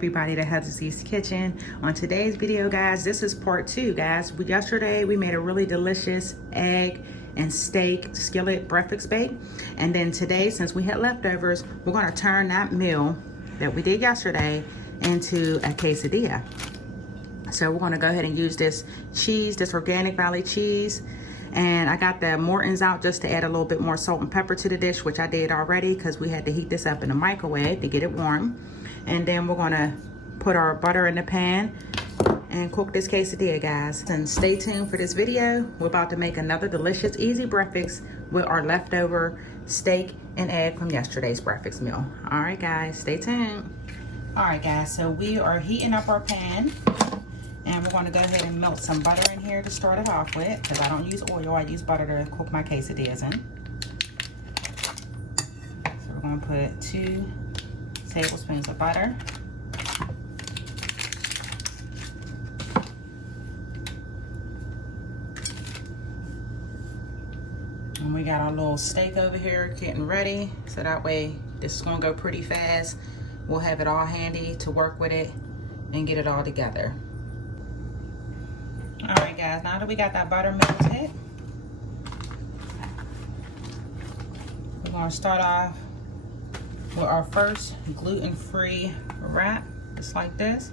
everybody to Heather's Kitchen. On today's video, guys, this is part 2, guys. Yesterday we made a really delicious egg and steak skillet breakfast bake, and then today, since we had leftovers, we're going to turn that meal that we did yesterday into a quesadilla. So we're going to go ahead and use this cheese, this organic valley cheese. And I got the Morton's out just to add a little bit more salt and pepper to the dish, which I did already because we had to heat this up in the microwave to get it warm. And then we're gonna put our butter in the pan and cook this quesadilla, guys. And stay tuned for this video. We're about to make another delicious, easy breakfast with our leftover steak and egg from yesterday's breakfast meal. All right, guys, stay tuned. All right, guys, so we are heating up our pan. And we're going to go ahead and melt some butter in here to start it off with, because I don't use oil, I use butter to cook my quesadillas in. So we're going to put 2 tablespoons of butter. And we got our little steak over here getting ready, so that way this is going to go pretty fast. We'll have it all handy to work with it and get it all together. All right, guys, now that we got that butter melted, we're gonna start off with our first gluten-free wrap, just like this.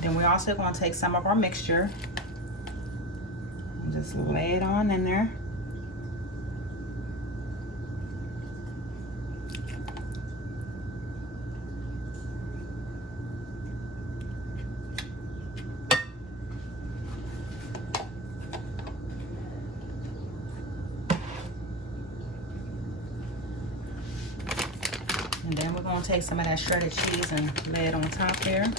Then we're also gonna take some of our mixture and just lay it on in there. And then we're going to take some of that shredded cheese and lay it on top there. And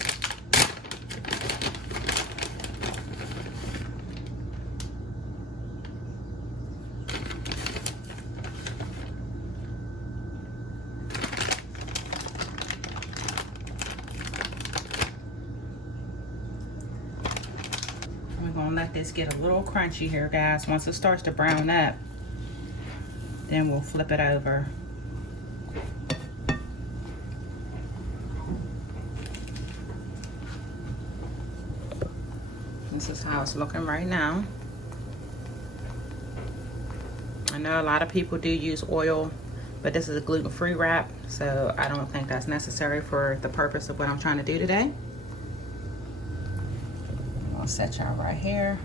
we're going to let this get a little crunchy here, guys. Once it starts to brown up, then we'll flip it over. This is how it's looking right now. I know a lot of people do use oil, but this is a gluten-free wrap, so I don't think that's necessary for the purpose of what I'm trying to do today. I'll set y'all right here.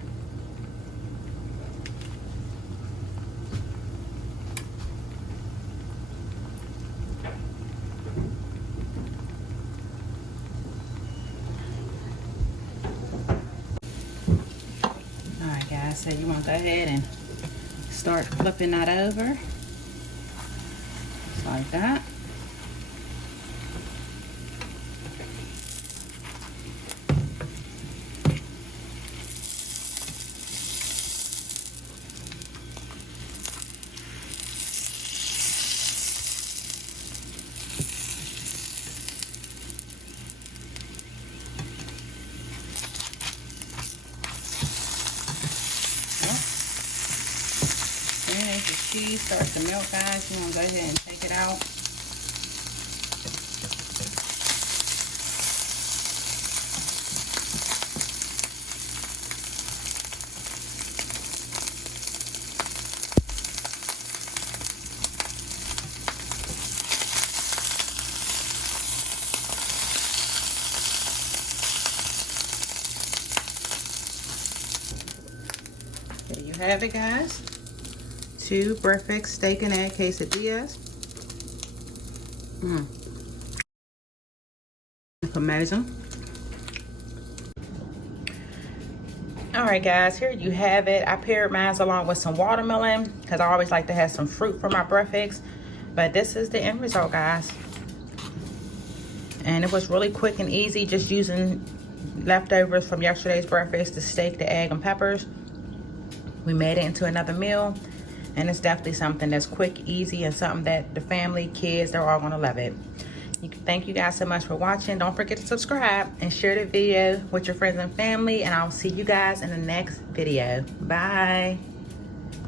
So you want to go ahead and start flipping that over, just like that. As the cheese starts to melt, guys, you want to go ahead and take it out. There you have it, guys. 2 breakfast steak and egg quesadillas. It's amazing. All right, guys, here you have it. I paired mine along with some watermelon because I always like to have some fruit for my breakfast. But this is the end result, guys. And it was really quick and easy, just using leftovers from yesterday's breakfast, the steak, the egg, and peppers. We made it into another meal. And it's definitely something that's quick, easy, and something that the family, kids, they're all gonna love it. Thank you guys so much for watching. Don't forget to subscribe and share the video with your friends and family, and I'll see you guys in the next video. Bye.